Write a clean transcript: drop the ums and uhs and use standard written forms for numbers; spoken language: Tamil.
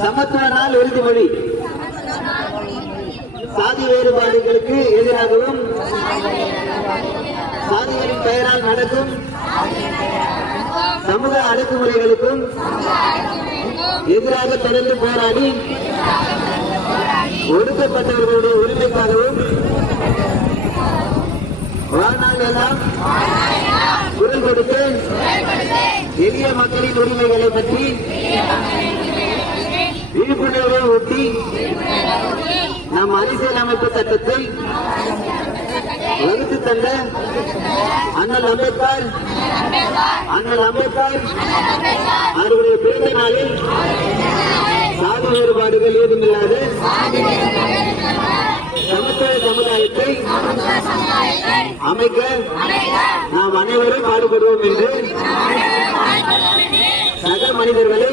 சமத்துவ நாள் உறுதிமொழி. சாதி வேறுபாடுகளுக்கு எதிராகவும் சாதிகளின் பெயரால் நடக்கும் சமூக அடக்குமுறைகளுக்கும் எதிராக தொடர்ந்து போராடி ஒடுக்கப்பட்டவர்களுடைய உரிமைக்காகவும் வாழ்நாள் எல்லாம் குரல் கொடுத்து எளிய மக்களின் உரிமைகளை பற்றி விழிப்புணர்வை ஊட்டி நம் அரசியலமைப்பு சட்டத்தை வகுத்து தந்த அண்ணல் அம்பேத்கர் அவர்களுடைய பிறந்த நாளில் சாதி வேறுபாடுகள் ஏதுமில்லாத சமத்துவ சமுதாயத்தை அமைக்க நாம் அனைவரும் பாடுபடுவோம் என்று சக மனிதர்களை